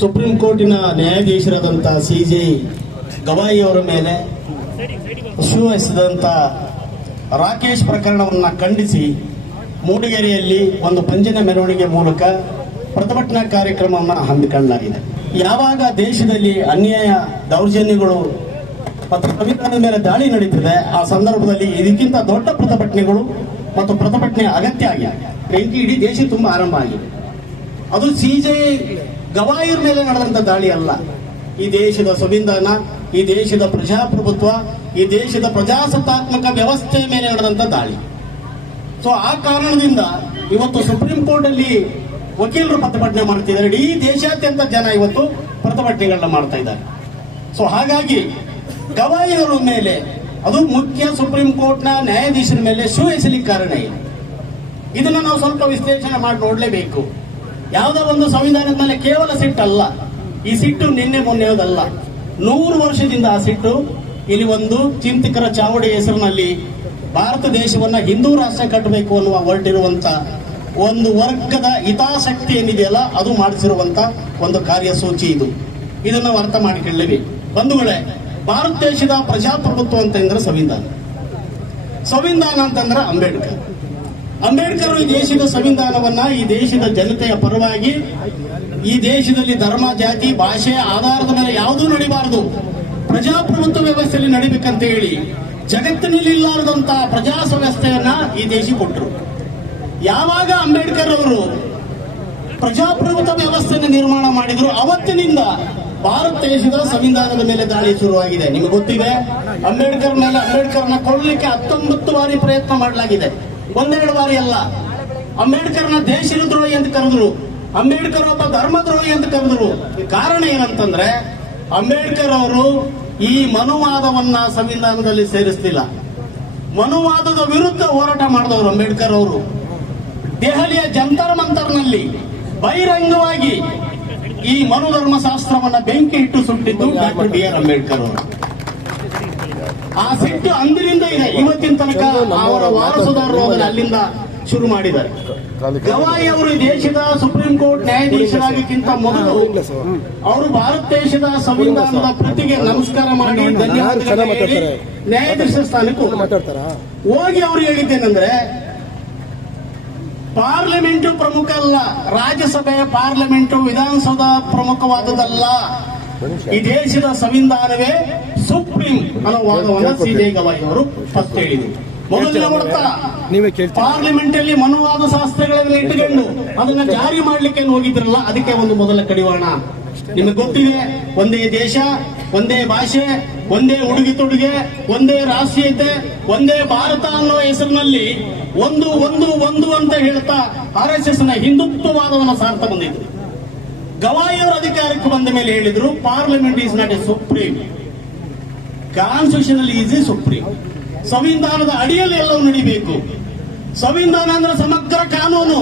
Supreme ಕೋರ್ಟಿನ ನ್ಯಾಯಾಧೀಶರಾದಂಥ C G Gavai ಅವರ ಮೇಲೆ ಶೂ ರಾಕೇಶ್ ಪ್ರಕರಣವನ್ನು ಖಂಡಿಸಿ ಮೂಡಿಗೆರೆಯಲ್ಲಿ ಒಂದು ಪಂಜಿನ ಮೆರವಣಿಗೆ ಮೂಲಕ ಪ್ರತಿಭಟನಾ ಕಾರ್ಯಕ್ರಮವನ್ನು ಹಮ್ಮಿಕೊಳ್ಳಲಾಗಿದೆ. ಯಾವಾಗ ದೇಶದಲ್ಲಿ ಅನ್ಯಾಯ ದೌರ್ಜನ್ಯಗಳು ಮತ್ತು ಸಂವಿಧಾನದ ಮೇಲೆ ದಾಳಿ ನಡೀತಿದೆ, ಆ ಸಂದರ್ಭದಲ್ಲಿ ಇದಕ್ಕಿಂತ ದೊಡ್ಡ ಪ್ರತಿಭಟನೆಗಳು ಮತ್ತು ಪ್ರತಿಭಟನೆ ಅಗತ್ಯ ಆಗಿದೆ. ಬೆಂಕಿ ಇಡೀ ದೇಶ ತುಂಬ ಆರಂಭ ಆಗಿದೆ. ಅದು ಸಿಜೆ ಗವಾಯಿರ್ ಮೇಲೆ ನಡೆದಂತ ದಾಳಿ ಅಲ್ಲ. ಈ ದೇಶದ ಸಂವಿಧಾನ, ಈ ದೇಶದ ಪ್ರಜಾಪ್ರಭುತ್ವ, ಈ ದೇಶದ ಪ್ರಜಾಸತ್ತಾತ್ಮಕ ವ್ಯವಸ್ಥೆ ಮೇಲೆ ನಡೆದಂತ ದಾಳಿ. ಸೊ ಆ ಕಾರಣದಿಂದ ಇವತ್ತು ಸುಪ್ರೀಂ ಕೋರ್ಟ್ ಅಲ್ಲಿ ವಕೀಲರು ಪ್ರತಿಭಟನೆ ಮಾಡ್ತಿದ್ದಾರೆ ಇಡೀ ದೇಶಾದ್ಯಂತ ಜನ ಇವತ್ತು ಪ್ರತಿಭಟನೆಗಳನ್ನ ಮಾಡ್ತಾ ಇದ್ದಾರೆ. ಸೊ ಹಾಗಾಗಿ ಗವಾಯಿಯವರ ಮೇಲೆ, ಅದು ಮುಖ್ಯ ಸುಪ್ರೀಂ ಕೋರ್ಟ್ನ ನ್ಯಾಯಾಧೀಶರ ಮೇಲೆ ಶೂ ಎಸಲಿಕ್ಕೆ ಕಾರಣ ಇದೆ ಇದನ್ನ ನಾವು ಸ್ವಲ್ಪ ವಿಶ್ಲೇಷಣೆ ಮಾಡಿ ನೋಡ್ಲೇಬೇಕು. ಯಾವುದೋ ಒಂದು ಸಂವಿಧಾನದ ಮೇಲೆ ಕೇವಲ ಸಿಟ್ಟಲ್ಲ. ಈ ಸಿಟ್ಟು ನಿನ್ನೆ ಮೊನ್ನೆಯೋದಲ್ಲ ನೂರು ವರ್ಷದಿಂದ ಆ ಸಿಟ್ಟು ಇಲ್ಲಿ ಒಂದು ಚಿಂತಕರ ಚಾವಡಿ ಹೆಸರಿನಲ್ಲಿ ಭಾರತ ದೇಶವನ್ನ ಹಿಂದೂ ರಾಷ್ಟ್ರ ಕಟ್ಟಬೇಕು ಅನ್ನುವ ಹೊರಟಿರುವಂತ ಒಂದು ವರ್ಗದ ಹಿತಾಸಕ್ತಿ ಏನಿದೆಯಲ್ಲ, ಅದು ಮಾಡಿಸಿರುವಂತ ಒಂದು ಕಾರ್ಯಸೂಚಿ ಇದು. ಇದನ್ನ ನಾವು ಅರ್ಥ ಮಾಡಿಕೊಳ್ಳೇಬೇಕು. ಬಂಧುಗಳೇ, ಭಾರತ ದೇಶದ ಪ್ರಜಾಪ್ರಭುತ್ವ ಅಂತಂದ್ರೆ ಸಂವಿಧಾನ. ಸಂವಿಧಾನ ಅಂತಂದ್ರೆ ಅಂಬೇಡ್ಕರ್. ಅಂಬೇಡ್ಕರ್ ಈ ದೇಶದ ಸಂವಿಧಾನವನ್ನ ಈ ದೇಶದ ಜನತೆಯ ಪರವಾಗಿ, ಈ ದೇಶದಲ್ಲಿ ಧರ್ಮ, ಜಾತಿ, ಭಾಷೆ, ಆಧಾರದ ಮೇಲೆ ಯಾವುದೂ ನಡಿಬಾರದು. ಪ್ರಜಾಪ್ರಭುತ್ವ ವ್ಯವಸ್ಥೆಯಲ್ಲಿ ನಡಿಬೇಕಂತ ಹೇಳಿ ಜಗತ್ತಿನಲ್ಲಿ ಇಲ್ಲಾರದಂತಹ ಪ್ರಜಾ ಈ ದೇಶ ಕೊಟ್ಟರು ಯಾವಾಗ ಅಂಬೇಡ್ಕರ್ ಅವರು ಪ್ರಜಾಪ್ರಭುತ್ವ ವ್ಯವಸ್ಥೆಯನ್ನು ನಿರ್ಮಾಣ ಮಾಡಿದ್ರು, ಅವತ್ತಿನಿಂದ ಭಾರತ ದೇಶದ ಸಂವಿಧಾನದ ಮೇಲೆ ದಾಳಿ ಶುರುವಾಗಿದೆ. ನಿಮಗೆ ಗೊತ್ತಿದೆ, ಅಂಬೇಡ್ಕರ್ ಮೇಲೆ ಅಂಬೇಡ್ಕರ್ನ ಕೊಡಲಿಕ್ಕೆ ಹತ್ತೊಂಬತ್ತು ಬಾರಿ ಪ್ರಯತ್ನ ಮಾಡಲಾಗಿದೆ. ಒಂದೆರಡು ಬಾರಿ ಅಲ್ಲ. ಅಂಬೇಡ್ಕರ್ನ ದೇಶದ ದ್ರೋಹಿ ಅಂತ ಕರೆದ್ರು. ಅಂಬೇಡ್ಕರ್ ಒಬ್ಬ ಧರ್ಮದ್ರೋಹಿ ಅಂತ ಕರೆದ್ರು. ಕಾರಣ ಏನಂತಂದ್ರೆ, ಅಂಬೇಡ್ಕರ್ ಅವರು ಈ ಮನುವಾದವನ್ನ ಸಂವಿಧಾನದಲ್ಲಿ ಸೇರಿಸ್ತಿಲ್ಲ. ಮನುವಾದದ ವಿರುದ್ಧ ಹೋರಾಟ ಮಾಡಿದವರು ಅಂಬೇಡ್ಕರ್ ಅವರು. ದೆಹಲಿಯ ಜಂತರ್ ಮಂತರ್ನಲ್ಲಿ ಬಹಿರಂಗವಾಗಿ ಈ ಮನುಧರ್ಮ ಶಾಸ್ತ್ರವನ್ನ ಬೆಂಕಿ ಇಟ್ಟು ಸುಟ್ಟಿದ್ದು ಡಾಕ್ಟರ್ ಬಿ ಆರ್ ಅಂಬೇಡ್ಕರ್ ಅವರು. ಆ ಸಿಟ್ಟು ಅಂದಿನಿಂದ ಇದೆ. ಇವತ್ತಿನ ತನಕ ಅವರ ವಾರಸುದಾರರು ಅದನ್ನು ಅಲ್ಲಿಂದ ಶುರು ಮಾಡಿದ್ದಾರೆ. ಗವಾಯಿ ಅವರು ದೇಶದ ಸುಪ್ರೀಂ ಕೋರ್ಟ್ ನ್ಯಾಯಾಧೀಶರಾಗಿಕ್ಕಿಂತ ಮೊದಲು ಅವರು ಭಾರತ ದೇಶದ ಸಂವಿಧಾನದ ಪ್ರತಿಗೆ ನಮಸ್ಕಾರ ಮಾಡಿ ಧನ್ಯವಾದಗಳು ನ್ಯಾಯಾಧೀಶ ಸ್ಥಾನಕ್ಕೆ ಹೋಗಿ ಅವ್ರು ಹೇಳಿದ್ದೇನೆಂದ್ರೆ ಪಾರ್ಲಿಮೆಂಟ್ ಪ್ರಮುಖ ಅಲ್ಲ. ರಾಜ್ಯಸಭೆ ಪಾರ್ಲಿಮೆಂಟ್ ವಿಧಾನಸೌಧ ಪ್ರಮುಖವಾದದಲ್ಲ ಈ ದೇಶದ ಸಂವಿಧಾನವೇ ಸುಪ್ರೀಂ ಅನ್ನೋ ವಾದವನ್ನ ಸಿ ಜೆ ಗವಾಯಿ ಅವರು ಫಸ್ಟ್ ಹೇಳಿದ್ರು. ಮೊದಲನೇ ಕೇಳ್ತೀರಾ. ಪಾರ್ಲಿಮೆಂಟ್ ಅಲ್ಲಿ ಮನುವಾದ ಶಾಸ್ತ್ರಗಳನ್ನ ಇಟ್ಟುಕೊಂಡು ಅದನ್ನ ಜಾರಿ ಮಾಡ್ಲಿಕ್ಕೆ ಹೋಗಿದ್ರಲ್ಲ ಅದಕ್ಕೆ ಒಂದು ಮೊದಲ ಕಡಿವಾಣ. ನಿಮಗೆ ಗೊತ್ತಿದೆ ಒಂದೇ ದೇಶ ಒಂದೇ ಭಾಷೆ ಒಂದೇ ಉಡುಗೆ ತೊಡುಗೆ ಒಂದೇ ರಾಷ್ಟ್ರೀಯತೆ ಒಂದೇ ಭಾರತ ಅನ್ನೋ ಹೆಸರಿನಲ್ಲಿ ಒಂದು ಒಂದು ಒಂದು ಅಂತ ಹೇಳ್ತಾ ಆರ್ ಎಸ್ ಎಸ್ನ ಹಿಂದುತ್ವವಾದವನ್ನ ಸಾರ್ಥ ಬಂದಿದ್ರು. ಗವಾಯಿಯವರು ಅಧಿಕಾರಕ್ಕೆ ಬಂದ ಮೇಲೆ ಹೇಳಿದ್ರು parliament is not a supreme constitution is a supreme ಸಂವಿಧಾನದ ಅಡಿಯಲ್ಲಿ ಎಲ್ಲವೂ ನಡಿಬೇಕು. ಸಂವಿಧಾನ ಅಂದ್ರೆ ಸಮಗ್ರ ಕಾನೂನು.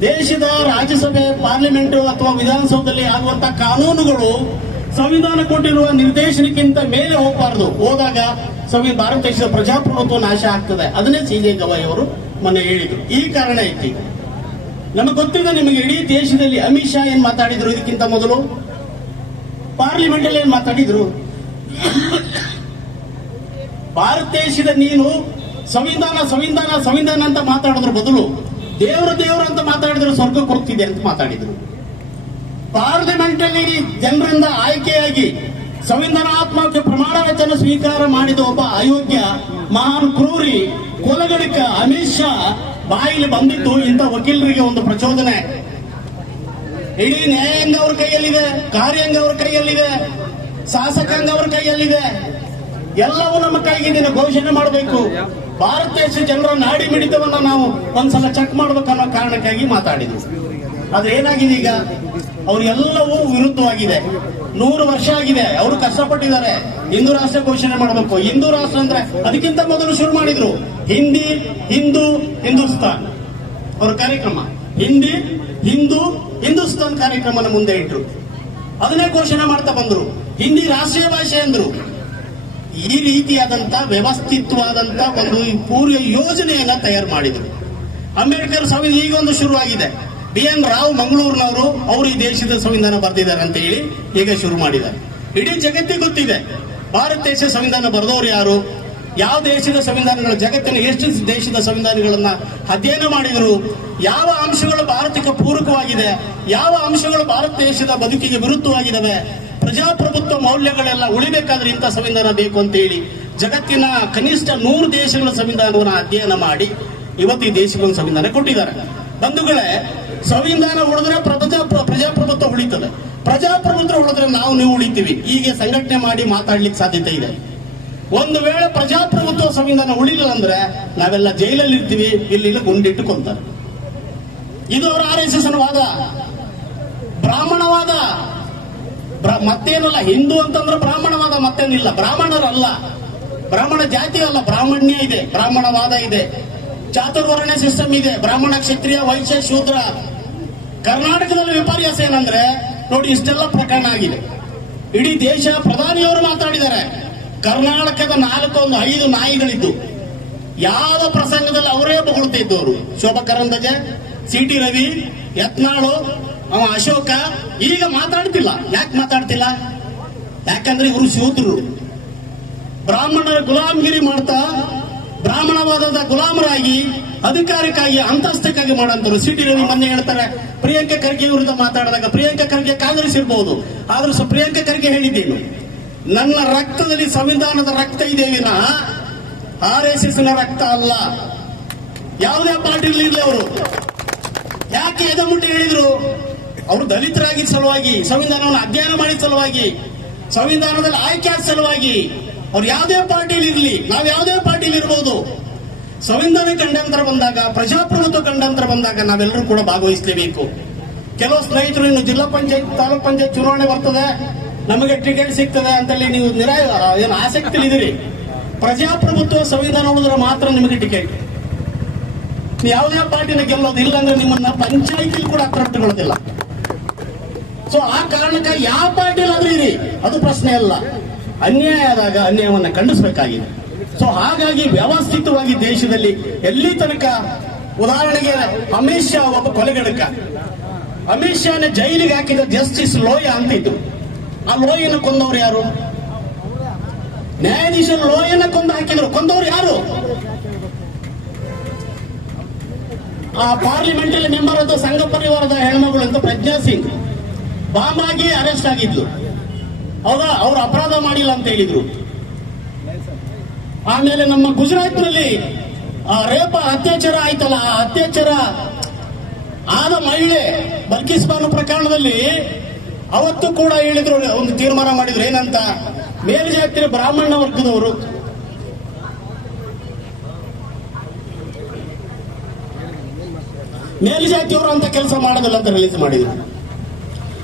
ದೇಶದ ರಾಜ್ಯಸಭೆ ಪಾರ್ಲಿಮೆಂಟ್ ಅಥವಾ ವಿಧಾನಸೌಧದಲ್ಲಿ ಆಗುವಂತ ಕಾನೂನುಗಳು ಸಂವಿಧಾನ ಕೊಟ್ಟಿರುವ ನಿರ್ದೇಶನಕ್ಕಿಂತ ಮೇಲೆ ಹೋಗಬಾರದು. ಹೋದಾಗ ಸಂವಿ, ಭಾರತ ದೇಶದ ಪ್ರಜಾಪ್ರಭುತ್ವ ನಾಶ ಆಗ್ತದೆ. ಅದನ್ನೇ ಸಿ ಜೆ ಗವಾಯಿ ಅವರು ಮೊನ್ನೆ ಹೇಳಿದರು. ಈ ಕಾರಣ ಐತಿ ನಮಗೆ ಗೊತ್ತಿದೆ ನಿಮಗೆ ಇಡೀ ದೇಶದಲ್ಲಿ ಅಮಿತ್ ಶಾ ಏನ್ ಮಾತಾಡಿದ್ರು ಇದಕ್ಕಿಂತ ಮೊದಲು? ಪಾರ್ಲಿಮೆಂಟ್ ಅಲ್ಲಿ ಏನ್ ಮಾತಾಡಿದ್ರು? ಭಾರತ ದೇಶದ ನೀನು ಸಂವಿಧಾನ ಸಂವಿಧಾನ ಸಂವಿಧಾನ ಅಂತ ಮಾತಾಡೋದ್ರ ಬದಲು ದೇವರ ದೇವರು ಅಂತ ಮಾತಾಡಿದ್ರು ಸ್ವರ್ಗಕ್ಕೆ ಹೋಗ್ತಿದೆ ಅಂತ ಮಾತಾಡಿದ್ರು. ಪಾರ್ಲಿಮೆಂಟ್ ಅಲ್ಲಿ ಜನರಿಂದ ಆಯ್ಕೆಯಾಗಿ ಸಂವಿಧಾನಾತ್ಮಕ ಪ್ರಮಾಣ ವಚನ ಸ್ವೀಕಾರ ಮಾಡಿದ ಒಬ್ಬ ಅಯೋಗ್ಯ, ಮಹಾನ್ ಕ್ರೂರಿ, ಕೊಲಗಡಿಕ ಅಮಿತ್ ಶಾ ಬಾಯಿಲಿ ಬಂದಿದ್ದು ಇಂಥ ವಕೀಲರಿಗೆ ಒಂದು ಪ್ರಚೋದನೆ. ಇಡೀ ನ್ಯಾಯಾಂಗ ಅವ್ರ ಕೈಯಲ್ಲಿದೆ, ಕಾರ್ಯಾಂಗ ಅವ್ರ ಕೈಯಲ್ಲಿದೆ, ಶಾಸಕಾಂಗ ಅವ್ರ ಕೈಯಲ್ಲಿದೆ. ಎಲ್ಲವೂ ನಮ್ಮ ಕೈಗೆ ಇದನ್ನು ಘೋಷಣೆ ಮಾಡಬೇಕು. ಭಾರತ ದೇಶ ಜನರ ನಾಡಿ ಮಿಡಿತವನ್ನ ನಾವು ಒಂದ್ಸಲ ಚೆಕ್ ಮಾಡ್ಬೇಕನ್ನೋ ಕಾರಣಕ್ಕಾಗಿ ಮಾತಾಡಿದ್ವಿ. ಅದೇನಾಗಿದೆ ಏನಾಗಿದೆ ಈಗ? ಅವ್ರೆಲ್ಲವೂ ವಿರುದ್ಧವಾಗಿದೆ. ನೂರು ವರ್ಷ ಆಗಿದೆ. ಅವರು ಕಷ್ಟಪಟ್ಟಿದ್ದಾರೆ. ಹಿಂದೂ ರಾಷ್ಟ್ರ ಘೋಷಣೆ ಮಾಡಬೇಕು. ಹಿಂದೂ ರಾಷ್ಟ್ರ ಅಂದ್ರೆ ಅದಕ್ಕಿಂತ ಮೊದಲು ಶುರು ಮಾಡಿದ್ರು. ಹಿಂದಿ, ಹಿಂದೂ, ಹಿಂದೂಸ್ತಾನ್. ಅವ್ರ ಕಾರ್ಯಕ್ರಮ. ಹಿಂದಿ, ಹಿಂದೂ, ಹಿಂದೂಸ್ತಾನ್ ಕಾರ್ಯಕ್ರಮನ ಮುಂದೆ ಇಟ್ರು. ಅದನ್ನೇ ಘೋಷಣೆ ಮಾಡ್ತಾ ಬಂದ್ರು. ಹಿಂದಿ ರಾಷ್ಟ್ರೀಯ ಭಾಷೆ ಅಂದ್ರು. ಈ ರೀತಿಯಾದಂತ ವ್ಯವಸ್ಥಿತವಾದಂತ ಒಂದು ಪೂರ್ವ ಯೋಜನೆಯನ್ನ ತಯಾರು ಮಾಡಿದ್ರು. ಅಂಬೇಡ್ಕರ್ ಸಂವಿಧಾನ ಈಗ ಒಂದು ಶುರುವಾಗಿದೆ. ಬಿ ಎನ್ ರಾವ್ ಮಂಗಳೂರಿನವರು ಅವರು ಈ ದೇಶದ ಸಂವಿಧಾನ ಬರೆದಿದ್ದಾರೆ ಅಂತ ಹೇಳಿ ಈಗ ಶುರು ಮಾಡಿದ್ದಾರೆ. ಇಡೀ ಜಗತ್ತಿಗೆ ಗೊತ್ತಿದೆ. ಭಾರತ ದೇಶ ಸಂವಿಧಾನ ಬರೆದವರು ಯಾರು? ಯಾವ ದೇಶದ ಸಂವಿಧಾನಗಳ ಜಗತ್ತಿನ ಎಷ್ಟು ದೇಶದ ಸಂವಿಧಾನಗಳನ್ನ ಅಧ್ಯಯನ ಮಾಡಿದರು? ಯಾವ ಅಂಶಗಳು ಭಾರತಕ್ಕೆ ಪೂರಕವಾಗಿದೆ? ಯಾವ ಅಂಶಗಳು ಭಾರತ ದೇಶದ ಬದುಕಿಗೆ ವಿರುದ್ಧವಾಗಿದ್ದಾವೆ? ಪ್ರಜಾಪ್ರಭುತ್ವ ಮೌಲ್ಯಗಳೆಲ್ಲ ಉಳಿಬೇಕಾದ್ರೆ ಇಂಥ ಸಂವಿಧಾನ ಬೇಕು ಅಂತ ಹೇಳಿ ಜಗತ್ತಿನ ಕನಿಷ್ಠ ನೂರು ದೇಶಗಳ ಸಂವಿಧಾನವನ್ನು ಅಧ್ಯಯನ ಮಾಡಿ ಇವತ್ತು ಈ ದೇಶಗಳ ಸಂವಿಧಾನ ಕೊಟ್ಟಿದ್ದಾರೆ. ಬಂಧುಗಳೇ ಸಂವಿಧಾನ ಉಳಿದ್ರೆ ಪ್ರಜಾ ಪ್ರಜಾಪ್ರಭುತ್ವ ಉಳಿತದೆ. ಪ್ರಜಾಪ್ರಭುತ್ವ ಉಳಿದ್ರೆ ನಾವು ನೀವು ಉಳಿತೀವಿ. ಹೀಗೆ ಸಂಘಟನೆ ಮಾಡಿ ಮಾತಾಡ್ಲಿಕ್ಕೆ ಸಾಧ್ಯತೆ ಇದೆ. ಒಂದು ವೇಳೆ ಪ್ರಜಾಪ್ರಭುತ್ವ ಸಂವಿಧಾನ ಉಳಿಲಿಲ್ಲ ಅಂದ್ರೆ ನಾವೆಲ್ಲ ಜೈಲಲ್ಲಿ ಇರ್ತೀವಿ. ಇಲ್ಲಿ ಇಲ್ಲಿ ಗುಂಡಿಟ್ಟು ಕೊಂತಾರೆ. ಇದು ಅವರ ಆರ್ ಎಸ್ ಎಸ್ ವಾದ. ಬ್ರಾಹ್ಮಣವಾದ. ಬ್ರ- ಮತ್ತೇನಲ್ಲ, ಹಿಂದೂ ಅಂತಂದ್ರೆ ಬ್ರಾಹ್ಮಣವಾದ ಮತ್ತೇನಿಲ್ಲ. ಬ್ರಾಹ್ಮಣರಲ್ಲ. ಬ್ರಾಹ್ಮಣ ಜಾತಿ ಅಲ್ಲ, ಬ್ರಾಹ್ಮಣ್ಯ ಇದೆ, ಬ್ರಾಹ್ಮಣವಾದ ಇದೆ. ಚಾತುರ್ವರ್ಣ ಸಿಸ್ಟಮ್ ಇದೆ, ಬ್ರಾಹ್ಮಣ ಕ್ಷತ್ರಿಯ, ವೈಶ್ಯ, ಶೂದ್ರ. ಕರ್ನಾಟಕದಲ್ಲಿ ವಿಪರ್ಯಾಸ ಏನಂದ್ರೆ, ನೋಡಿ ಇಷ್ಟೆಲ್ಲ ಪ್ರಕರಣ ಆಗಿದೆ. ಇಡೀ ದೇಶ ಪ್ರಧಾನಿಯವರು ಮಾತಾಡಿದ್ದಾರೆ. ಕರ್ನಾಟಕದ ನಾಲ್ಕು ಒಂದು ಐದು ನಾಯಿಗಳಿದ್ದು. ಯಾವ ಪ್ರಸಂಗದಲ್ಲಿ ಅವರೇ ಬೊಗಳ್ತಾ ಇದ್ದವರು? ಶೋಭಾ ಕರಂದಜೆ ಸಿ ಟಿ ರವಿ, ಯತ್ನಾಳು, ಅವ ಅಶೋಕ, ಈಗ ಮಾತಾಡ್ತಿಲ್ಲ. ಯಾಕೆ ಮಾತಾಡ್ತಿಲ್ಲ? ಯಾಕಂದ್ರೆ ಇವರು ಶೂದ್ರರು. ಬ್ರಾಹ್ಮಣರ ಗುಲಾಮಗಿರಿ ಮಾಡ್ತಾ ಬ್ರಾಹ್ಮಣವಾದದ ಗುಲಾಮರಾಗಿ ಅಧಿಕಾರಕ್ಕಾಗಿ ಅಂತಸ್ತಕ್ಕಾಗಿ ಮಾಡಂತರು ಸಿಟಿಲಿ ಟಿ ರವಿ ಮೊನ್ನೆ ಹೇಳ್ತಾರೆ, ಪ್ರಿಯಾಂಕಾ ಖರ್ಗೆ ವಿರುದ್ಧ ಮಾತಾಡಿದಾಗ ಪ್ರಿಯಾಂಕಾ ಖರ್ಗೆ ಕಾಂಗ್ರೆಸ್ ಇರಬಹುದು ಆದ್ರೂ ಪ್ರಿಯಾಂಕ ಖರ್ಗೆ ಹೇಳಿದ್ದೇನು, ನನ್ನ ರಕ್ತದಲ್ಲಿ ಸಂವಿಧಾನದ ರಕ್ತ ಇದೆ ವಿನ, ಆರ್ ಎಸ್ ಎಸ್ನ ರಕ್ತ ಅಲ್ಲ. ಯಾವುದೇ ಪಾರ್ಟಿ ಇರಲಿಲ್ಲ ಅವರು. ಯಾಕೆ ಎದಮುಟ್ಟಿ ಹೇಳಿದ್ರು? ಅವರು ದಲಿತರಾಗಿದ್ದ ಸಲುವಾಗಿ, ಸಂವಿಧಾನವನ್ನು ಅಧ್ಯಯನ ಮಾಡಿದ ಸಲುವಾಗಿ, ಸಂವಿಧಾನದಲ್ಲಿ ಆಯ್ಕೆ ಸಲುವಾಗಿ. ಅವ್ರು ಯಾವುದೇ ಪಾರ್ಟಿಲಿ ಇರಲಿ, ನಾವು ಯಾವುದೇ ಪಾರ್ಟಿಲಿ ಇರ್ಬೋದು. ಸಂವಿಧಾನ ಕಂಡಂತರ ಬಂದಾಗ, ಪ್ರಜಾಪ್ರಭುತ್ವ ಕಂಡಂತರ ಬಂದಾಗ ನಾವೆಲ್ಲರೂ ಕೂಡ ಭಾಗವಹಿಸಲೇಬೇಕು. ಕೆಲವು ಸ್ನೇಹಿತರು ಇನ್ನು ಜಿಲ್ಲಾ ಪಂಚಾಯತ್, ತಾಲೂಕ್ ಪಂಚಾಯತ್ ಚುನಾವಣೆ ಬರ್ತದೆ. ನಮಗೆ ಟಿಕೆಟ್ ಸಿಗ್ತದೆ ಅಂತಲ್ಲಿ ನೀವು ನಿರಾ ಏನು ಆಸಕ್ತಿ ಇದ್ದೀರಿ. ಪ್ರಜಾಪ್ರಭುತ್ವ ಸಂವಿಧಾನ ಉಳಿದ್ರೆ ಮಾತ್ರ ನಿಮಗೆ ಟಿಕೆಟ್. ಯಾವುದೇ ಪಾರ್ಟಿನ ಗೆಲ್ಲೋದು ಇಲ್ಲ ಅಂದ್ರೆ ನಿಮ್ಮನ್ನ ಪಂಚಾಯತಿ ಕೂಡ ಅತೃಪ್ತಿಗೊಳ್ಳೋದಿಲ್ಲ ಸೊ ಆ ಕಾರಣಕ್ಕೆ ಯಾವ ಪಾರ್ಟಿಲಾದ್ರೂ ಇರಿ, ಅದು ಪ್ರಶ್ನೆ ಅಲ್ಲ. ಅನ್ಯಾಯ ಆದಾಗ ಅನ್ಯಾಯವನ್ನ ಖಂಡಿಸಬೇಕಾಗಿದೆ. ಸೊ ಹಾಗಾಗಿ ವ್ಯವಸ್ಥಿತವಾಗಿ ದೇಶದಲ್ಲಿ ಎಲ್ಲಿ ತನಕ ಉದಾಹರಣೆಗೆ ಅಮಿತ್ ಶಾ ಒಬ್ಬ ಕೊಲೆಗಡಕ ಅಮಿತ್ ಶಾನ ಜೈಲಿಗೆ ಹಾಕಿದ ಜಸ್ಟಿಸ್ ಲೋಯ ಅಂತ ಇದ್ರು. ಆ ಲೋಯನ ಕೊಂದವರು ಯಾರು? ನ್ಯಾಯಾಧೀಶರು ಲೋಯನ ಕೊಂದು ಹಾಕಿದ್ರು. ಕೊಂದವರು ಯಾರು? ಆ ಪಾರ್ಲಿಮೆಂಟರಿ ಮೆಂಬರ್ ಅಂತ ಸಂಘ ಪರಿವಾರದ ಹೆಣ್ಮಗಳು ಅಂತ ಪ್ರಜ್ಞಾ ಸಿಂಗ್. ಅರೆಸ್ಟ್ ಆಗಿದ್ಲು. ಹೌದಾ? ಅವ್ರು ಅಪರಾಧ ಮಾಡಿಲ್ಲ ಅಂತ ಹೇಳಿದ್ರು. ಆಮೇಲೆ ನಮ್ಮ ಗುಜರಾತ್ನಲ್ಲಿ ರೇಪ ಅತ್ಯಾಚಾರ ಆಯ್ತಲ್ಲ, ಆ ಅತ್ಯಾಚಾರ ಆದ ಮಹಿಳೆ ಬಾನು ಪ್ರಕರಣದಲ್ಲಿ ಅವತ್ತು ಕೂಡ ಹೇಳಿದ್ರು, ಒಂದು ತೀರ್ಮಾನ ಮಾಡಿದ್ರು. ಏನಂತ? ಮೇಲ್ಜಾತಿಯ ಬ್ರಾಹ್ಮಣ ವರ್ಗದವರು. ಮೇಲ್ಜಾತಿಯವರು ಅಂತ ಕೆಲಸ ಮಾಡೋದಿಲ್ಲ ಅಂತ ರಿಲೀಸ್ ಮಾಡಿದ್ರು.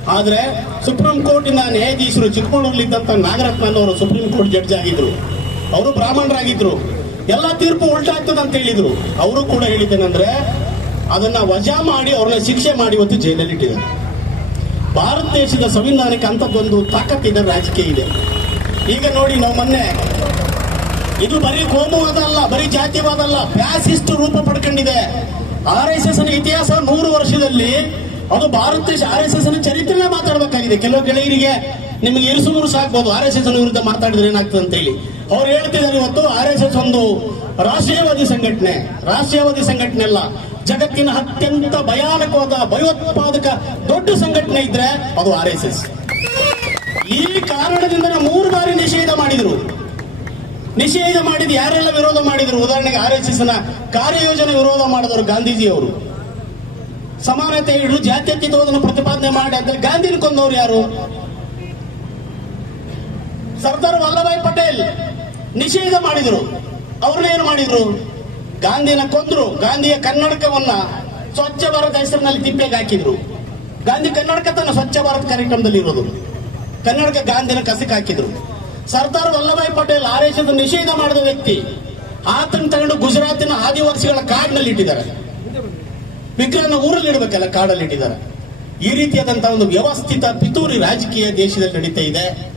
ಆದ್ರೆ ಸುಪ್ರೀಂ ಕೋರ್ಟಿನ ನ್ಯಾಯಾಧೀಶರು ಚಿಕ್ಕಮಗಳೂರಲ್ಲಿದ್ದಂಥ ನಾಗರತ್ನ ಅವರು ಸುಪ್ರೀಂ ಕೋರ್ಟ್ ಜಡ್ಜ್ ಆಗಿದ್ರು. ಅವರು ಬ್ರಾಹ್ಮಣರಾಗಿದ್ರು. ಎಲ್ಲ ತೀರ್ಪು ಉಲ್ಟಾಗ್ತದೆ ಅಂತ ಹೇಳಿದ್ರು. ಅವರು ಕೂಡ ಹೇಳಿದ್ದೇನೆಂದ್ರೆ, ಅದನ್ನ ವಜಾ ಮಾಡಿ ಅವ್ರನ್ನ ಶಿಕ್ಷೆ ಮಾಡಿ ಇವತ್ತು ಜೈಲಲ್ಲಿ ಇಟ್ಟಿದ್ದಾರೆ. ಭಾರತ ದೇಶದ ಸಂವಿಧಾನಕ್ಕೆ ಅಂಥದ್ದೊಂದು ತಾಕತ್ತಿದೆ ರಾಜಕೀಯ ಇದೆ. ಈಗ ನೋಡಿ ನಾವು ಮೊನ್ನೆ, ಇದು ಬರೀ ಕೋಮುವಾದ ಅಲ್ಲ ಬರೀ ಜಾತಿವಾದ ಅಲ್ಲ ಫ್ಯಾಸಿಸ್ಟ್ ರೂಪ ಪಡ್ಕೊಂಡಿದೆ. ಆರ್ ಎಸ್ ಎಸ್ ಇತಿಹಾಸ ನೂರು ವರ್ಷದಲ್ಲಿ ಅದು ಭಾರತ ದೇಶ ಆರ್ ಎಸ್ ಎಸ್ನ ಚರಿತ್ರೆ ಮಾತಾಡಬೇಕಾಗಿದೆ. ಕೆಲವು ಗೆಳೆಯರಿಗೆ ನಿಮಗೆ ಇರಿಸು ಸಾಕ್ಬೋದು ಆರ್ ಎಸ್ ಎಸ್ ವಿರುದ್ಧ ಮಾತಾಡಿದ್ರೆ ಏನಾಗ್ತದೆ ಅಂತ ಹೇಳಿ. ಅವ್ರು ಹೇಳ್ತಿದ್ದಾರೆ ಇವತ್ತು ಆರ್ ಎಸ್ ಎಸ್ ಒಂದು ರಾಷ್ಟ್ರೀಯವಾದಿ ಸಂಘಟನೆ. ರಾಷ್ಟ್ರೀಯವಾದಿ ಸಂಘಟನೆ ಅಲ್ಲ. ಜಗತ್ತಿನ ಅತ್ಯಂತ ಭಯಾನಕವಾದ ಭಯೋತ್ಪಾದಕ ದೊಡ್ಡ ಸಂಘಟನೆ ಇದ್ರೆ ಅದು ಆರ್ ಎಸ್ ಎಸ್ ಈ ಕಾರಣದಿಂದ ಮೂರು ಬಾರಿ ನಿಷೇಧ ಮಾಡಿದ್ರು. ನಿಷೇಧ ಮಾಡಿದ ಯಾರೆಲ್ಲ ವಿರೋಧ ಮಾಡಿದ್ರು? ಉದಾಹರಣೆಗೆ ಆರ್ ಎಸ್ ಎಸ್ನ ಕಾರ್ಯಯೋಜನೆ ವಿರೋಧ ಮಾಡಿದವರು ಗಾಂಧೀಜಿ ಅವರು ಸಮಾನತೆ ಇಡು ಜಾತ್ಯತೀತವನ್ನು ಪ್ರತಿಪಾದನೆ ಮಾಡಿ ಅಂತ ಗಾಂಧಿನ ಕೊಂದವರು ಯಾರು? ಸರ್ದಾರ್ ವಲ್ಲಭಾಯ್ ಪಟೇಲ್. ನಿಷೇಧ ಮಾಡಿದ್ರು. ಅವ್ರನ್ನೇನು ಮಾಡಿದ್ರು? ಗಾಂಧಿನ ಕೊಂದ್ರು. ಗಾಂಧಿಯ ಕನ್ನಡಕವನ್ನ ಸ್ವಚ್ಛ ಭಾರತ ಹೆಸರಿನಲ್ಲಿ ತಿಪ್ಪೆಗೆ ಹಾಕಿದ್ರು. ಗಾಂಧಿ ಕನ್ನಡಕ ತನ್ನ ಸ್ವಚ್ಛ ಭಾರತ್ ಕಾರ್ಯಕ್ರಮದಲ್ಲಿ ಇರೋದು. ಕನ್ನಡಕ ಗಾಂಧಿನ ಕಸಕ್ಕೆ ಹಾಕಿದ್ರು. ಸರ್ದಾರ್ ವಲ್ಲಭಾಯ್ ಪಟೇಲ್ ಆದೇಶದ ನಿಷೇಧ ಮಾಡಿದ ವ್ಯಕ್ತಿ ಆತನ ತಗೊಂಡು ಗುಜರಾತಿನ ಆದಿವಾಸಿಗಳ ಕಾಡಿನಲ್ಲಿ ಇಟ್ಟಿದ್ದಾರೆ. ವಿಗ್ರಹನ ಊರಲ್ಲಿ ಇಡಬೇಕಲ್ಲ ಕಾಡಲ್ಲಿ ಇಟ್ಟಿದ್ದಾರೆ ಈ ರೀತಿಯಾದಂತಹ ಒಂದು ವ್ಯವಸ್ಥಿತ ಪಿತೂರಿ ರಾಜಕೀಯ ದೇಶದಲ್ಲಿ ನಡೀತಾ ಇದೆ.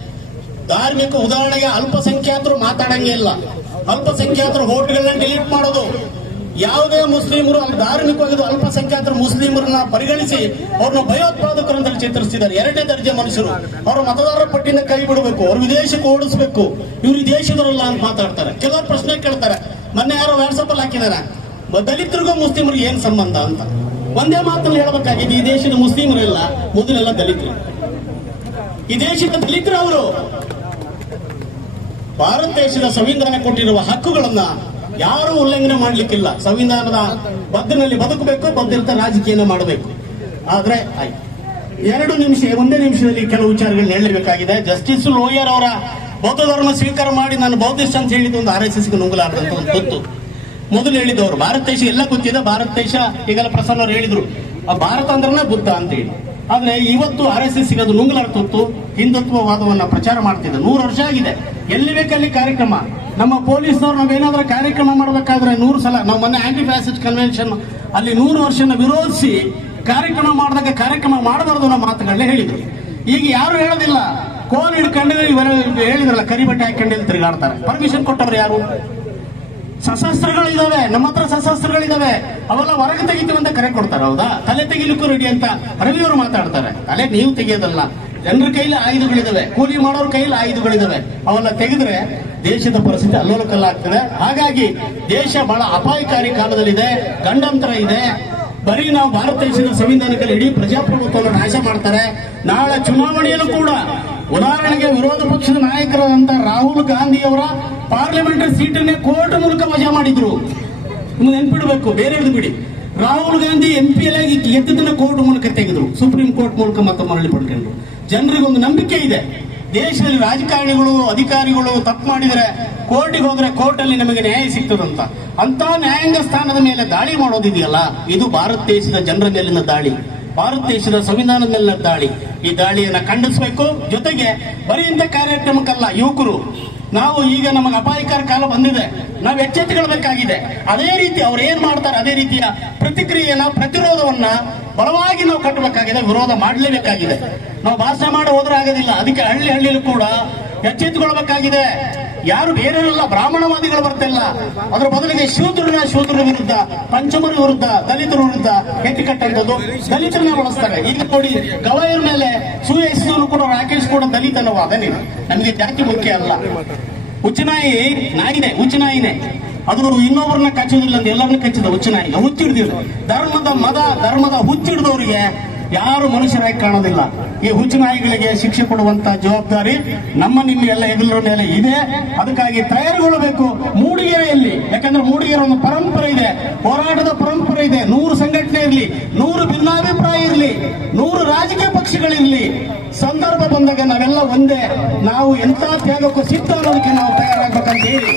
ಧಾರ್ಮಿಕ ಉದಾಹರಣೆಗೆ ಅಲ್ಪಸಂಖ್ಯಾತರು ಮಾತಾಡಂಗೆ ಇಲ್ಲ. ಅಲ್ಪಸಂಖ್ಯಾತರು ಹೋಟ್ಗಳನ್ನ ಡಿಲೀಟ್ ಮಾಡೋದು. ಯಾವುದೇ ಮುಸ್ಲಿಮರು ಅಲ್ಲಿ ಧಾರ್ಮಿಕವಾಗಿ ಅಲ್ಪಸಂಖ್ಯಾತರು ಮುಸ್ಲಿಮರನ್ನ ಪರಿಗಣಿಸಿ ಅವ್ರನ್ನ ಭಯೋತ್ಪಾದಕರು ಅಂತ ಚಿತ್ರಿಸಿದ್ದಾರೆ ಎರಡನೇ ದರ್ಜೆ ಮನುಷ್ಯರು. ಅವರ ಮತದಾರರ ಪಟ್ಟಿನ ಕೈ ಬಿಡಬೇಕು. ಅವ್ರು ವಿದೇಶಕ್ಕೆ ಓಡಿಸ್ಬೇಕು. ಇವ್ರು ದೇಶದವರಲ್ಲ ಅಂತ ಮಾತಾಡ್ತಾರೆ. ಕೆಲವರು ಪ್ರಶ್ನೆ ಕೇಳ್ತಾರೆ. ಮೊನ್ನೆ ಯಾರೋ ವಾಟ್ಸಪ್ ಅಲ್ಲಿ ಹಾಕಿದಾರೆ ದಲಿತರಿಗೂ ಮುಸ್ಲಿಮರಿಗೆ ಏನ್ ಸಂಬಂಧ ಅಂತ? ಒಂದೇ ಮಾತಲ್ಲಿ ಹೇಳಬೇಕಾಗಿದೆ, ಈ ದೇಶದ ಮುಸ್ಲಿಮರು ಮುಸ್ಲಿಮರೆಲ್ಲ ಮೊದಲೆಲ್ಲ ದಲಿತರು. ಈ ದೇಶದ ದಲಿತರು ಅವರು? ಭಾರತ ದೇಶದ ಸಂವಿಧಾನ ಕೊಟ್ಟಿರುವ ಹಕ್ಕುಗಳನ್ನ ಯಾರು ಉಲ್ಲಂಘನೆ ಮಾಡ್ಲಿಕ್ಕಿಲ್ಲ. ಸಂವಿಧಾನದ ಬದ್ಧನಲ್ಲಿ ಬದುಕಬೇಕು ಬದ್ದಿರ್ತ ರಾಜಕೀಯನ ಮಾಡಬೇಕು. ಆದ್ರೆ, ಆಯ್ತು. ಎರಡು ನಿಮಿಷ, ಒಂದೇ ನಿಮಿಷದಲ್ಲಿ ಕೆಲವು ವಿಚಾರಗಳನ್ನ ಹೇಳಬೇಕಾಗಿದೆ ಜಸ್ಟಿಸ್ ಲೋಯರ್ ಅವರ ಬೌದ್ಧ ಧರ್ಮ ಸ್ವೀಕಾರ ಮಾಡಿ ನಾನು ಬೌದ್ಧಿಸ್ಟ್ ಅಂತ ಹೇಳಿದ್ದು ಒಂದು ಆರ್ ಎಸ್ ಎಸ್ಗೆ ನುಂಗಲಾರದಂತ ಒಂದು ಗೊತ್ತು ಮೊದಲು ಹೇಳಿದವರು, ಭಾರತ ದೇಶ ಎಲ್ಲ ಗೊತ್ತಿದೆ, ಭಾರತ ದೇಶ ಈಗೆಲ್ಲ ಪ್ರಸನ್ನ ಅವರು ಹೇಳಿದ್ರು. ಆ ಭಾರತ ಅಂದ್ರನ ಬುದ್ಧ ಅಂತ ಹೇಳಿ. ಆದ್ರೆ ಇವತ್ತು ಆರ್ ಎಸ್ ಎಸ್ ಅದು ತೊತ್ತು, ಹಿಂದುತ್ವವಾದವನ್ನ ಪ್ರಚಾರ ಮಾಡ್ತಿದ್ದೆ ನೂರು ವರ್ಷ ಆಗಿದೆ. ಎಲ್ಲಿ ಬೇಕಲ್ಲಿ ಕಾರ್ಯಕ್ರಮ. ನಮ್ಮ ಪೊಲೀಸ್ನವ್ರು ನಾವೇನಾದ್ರೂ ಕಾರ್ಯಕ್ರಮ ಮಾಡಬೇಕಾದ್ರೆ ನೂರು ಸಲ, ನಾವು ಮೊನ್ನೆ ಆಂಟಿ ಫ್ಯಾಸಿಸ್ಟ್ ಕನ್ವೆನ್ಷನ್ ಅಲ್ಲಿ ನೂರು ವರ್ಷನ ವಿರೋಧಿಸಿ ಕಾರ್ಯಕ್ರಮ ಮಾಡಿದಾಗ ಕಾರ್ಯಕ್ರಮ ಮಾಡಬಾರ್ದು ನಮ್ಮ ಮಾತುಗಳನ್ನ ಹೇಳಿದ್ರು. ಈಗ ಯಾರು ಹೇಳೋದಿಲ್ಲ ಕೋಲ್ ಹಿಡ್ಕೊಂಡು ಹೇಳಿದ್ರಲ್ಲ ಕರಿಬಟ್ಟೆ ಹಾಕೊಂಡು ತಿರುಗಾಡ್ತಾರೆ. ಪರ್ಮಿಷನ್ ಕೊಟ್ಟವ್ರು ಯಾರು? ಸಶಸ್ತ್ರಗಳಿದಾವೆ, ನಮ್ಮ ಹತ್ರ ಸಶಸ್ತ್ರಗಳಿದಾವೆ. ಅವೆಲ್ಲ ಹೊರಗೆ ತೆಗಿತೀವಿ ಅಂತ ಕರೆ ಕೊಡ್ತಾರೆ, ಹೌದಾ? ತಲೆ ತೆಗಿಲಿಕ್ಕೂ ರೆಡಿ ಅಂತ ರವಿಯವರು ಮಾತಾಡ್ತಾರೆ. ತಲೆ ನೀವು ತೆಗಿಯೋದಲ್ಲ. ಜನರ ಕೈಲಿ ಆಯುಧಗಳಿದಾವೆ. ಕೂಲಿ ಮಾಡೋರ ಕೈಲಿ ಆಯುಧಗಳಿದಾವೆ. ಅವೆಲ್ಲ ತೆಗೆದ್ರೆ ದೇಶದ ಪರಿಸ್ಥಿತಿ ಅಲ್ಲೋಲಕಲ್ಲಾಗ್ತದೆ ಹಾಗಾಗಿ ದೇಶ ಬಹಳ ಅಪಾಯಕಾರಿ ಕಾಲದಲ್ಲಿದೆ ಗಂಡಾಂತರ ಇದೆ. ಬರೀ ನಾವು ಭಾರತ ದೇಶದ ಸಂವಿಧಾನಕ್ಕೆ ಇಡೀ ಪ್ರಜಾಪ್ರಭುತ್ವವನ್ನು ನಾಶ ಮಾಡ್ತಾರೆ. ನಾಳೆ ಚುನಾವಣೆಯಲ್ಲೂ ಕೂಡ ಉದಾಹರಣೆಗೆ ವಿರೋಧ ಪಕ್ಷದ ನಾಯಕರಾದಂತ ರಾಹುಲ್ ಗಾಂಧಿ ಅವರ ಪಾರ್ಲಿಮೆಂಟರಿ ಸೀಟನ್ನೇ ಕೋರ್ಟ್ ಮೂಲಕ ವಜಾ ಮಾಡಿದ್ರು. ನೆನ್ಪಿಡ್ಬೇಕು, ಬೇರೆ ಬಿಡಿ. Rahul Gandhi M P L ಆಗಿ ಗೆದ್ದದನ್ನ ಕೋರ್ಟ್ ಮೂಲಕ ತೆಗೆದ್ರು. ಸುಪ್ರೀಂ ಕೋರ್ಟ್ ಮೂಲಕ ಮತ್ತೆ ಮರಳಿ ಪಡ್ಕೊಂಡ್ರು ಜನರಿಗೆ ಒಂದು ನಂಬಿಕೆ ಇದೆ. ದೇಶದಲ್ಲಿ ರಾಜಕಾರಣಿಗಳು, ಅಧಿಕಾರಿಗಳು ತಪ್ಪು ಮಾಡಿದರೆ ಕೋರ್ಟಿಗೆ ಹೋದ್ರೆ ಕೋರ್ಟ್ ಅಲ್ಲಿ ನಮಗೆ ನ್ಯಾಯ ಸಿಗ್ತದಂತ. ಅಂತ ನ್ಯಾಯಾಂಗ ಸ್ಥಾನದ ಮೇಲೆ ದಾಳಿ ಮಾಡೋದಿದೆಯಲ್ಲ? ಇದು ಭಾರತ ದೇಶದ ಜನರ ಮೇಲಿನ ದಾಳಿ. ಭಾರತ ದೇಶದ ಸಂವಿಧಾನದ ದಾಳಿ. ಈ ದಾಳಿಯನ್ನ ಖಂಡಿಸಬೇಕು. ಜೊತೆಗೆ ಬರೀ ಇಂಥ ಕಾರ್ಯಕ್ರಮಕ್ಕಲ್ಲ, ಯುವಕರು. ನಾವು ಈಗ ನಮಗೆ ಅಪಾಯಕಾರ ಕಾಲ ಬಂದಿದೆ. ನಾವು ಎಚ್ಚೆತ್ತುಕೊಳ್ಬೇಕಾಗಿದೆ ಅದೇ ರೀತಿ ಅವ್ರು ಏನ್ ಮಾಡ್ತಾರೆ, ಅದೇ ರೀತಿಯ ಪ್ರತಿಕ್ರಿಯೆಯನ್ನ, ಪ್ರತಿರೋಧವನ್ನ ಬಲವಾಗಿ ನಾವು ಕಟ್ಟಬೇಕಾಗಿದೆ, ವಿರೋಧ ಮಾಡಲೇಬೇಕಾಗಿದೆ. ನಾವು ಭಾಷಣ ಮಾಡಿ ಹೋದ್ರೆ ಆಗೋದಿಲ್ಲ. ಅದಕ್ಕೆ ಹಳ್ಳಿ ಹಳ್ಳಿಲೂ ಕೂಡ ಎಚ್ಚೆತ್ತುಕೊಳ್ಬೇಕಾಗಿದೆ ಯಾರು ಬೇರೆಯವರಲ್ಲ ಬ್ರಾಹ್ಮಣವಾದಿಗಳು ಬರ್ತಿಲ್ಲ. ಅದ್ರ ಬದಲಿಗೆ ಶೂದ್ರನ ಶೂದ್ರ ವಿರುದ್ಧ, ಪಂಚಮರ ವಿರುದ್ಧ, ದಲಿತರ ವಿರುದ್ಧ ಎತ್ತಿಕಟ್ಟಂಥದ್ದು ದಲಿತರನ್ನ ಬಳಸ್ತಾರೆ. ಈಗ ನೋಡಿ, ಗವಾಯರ ಮೇಲೆ ಸೂರ್ಯಸಿದವರು ಕೂಡ ರಾಕೇಶ್ ಕೂಡ ದಲಿತನವಾದ ನೀವು ನಮಗೆ ಜಾತಿ ಮುಖ್ಯ ಅಲ್ಲ. ಉಚ್ಚನಾಯಿ ನಾಯಿನೇ ಉಚ್ಚನಾಯಿನೆ ಅದು ಇನ್ನೊಬ್ಬರನ್ನ ಕಚ್ಚೋದಿಲ್ಲ ಅಂತ ಎಲ್ಲರನ್ನ ಕಚ್ಚಿದ ಉಚ್ಚನಾಯಿ ಹುಚ್ಚಿಡ್ದಿರು ಧರ್ಮದ ಮದ, ಧರ್ಮದ ಹುಚ್ಚಿಡ್ದವರಿಗೆ ಯಾರು ಮನುಷ್ಯರಾಗಿ ಕಾಣೋದಿಲ್ಲ. ಈ ಹುಚ್ಚು ನಾಯಿಗಳಿಗೆ ಶಿಕ್ಷೆ ಕೊಡುವಂತ ಜವಾಬ್ದಾರಿ ನಮ್ಮ ನಿಮ್ಮ ಎಲ್ಲ ಹೆಗಲರ ಮೇಲೆ ಇದೆ. ಅದಕ್ಕಾಗಿ ತಯಾರುಗೊಳ್ಳಬೇಕು ಮೂಡಿಗೆರೆಯಲ್ಲಿ. ಯಾಕಂದ್ರೆ ಮೂಡಿಗೆರೆ ಒಂದು ಪರಂಪರೆ ಇದೆ. ಹೋರಾಟದ ಪರಂಪರೆ ಇದೆ. ನೂರು ಸಂಘಟನೆ ಇರಲಿ, ನೂರು ಭಿನ್ನಾಭಿಪ್ರಾಯ ಇರಲಿ, ನೂರು ರಾಜಕೀಯ ಪಕ್ಷಗಳಿರಲಿ. ಸಂದರ್ಭ ಬಂದಾಗ ನಾವೆಲ್ಲ ಒಂದೇ. ನಾವು ಎಂತ ತ್ಯಾಗಕ್ಕೂ ಸಿದ್ಧ ಅನ್ನೋದಕ್ಕೆ ನಾವು ತಯಾರಾಗಬೇಕಂತ ಹೇಳಿ.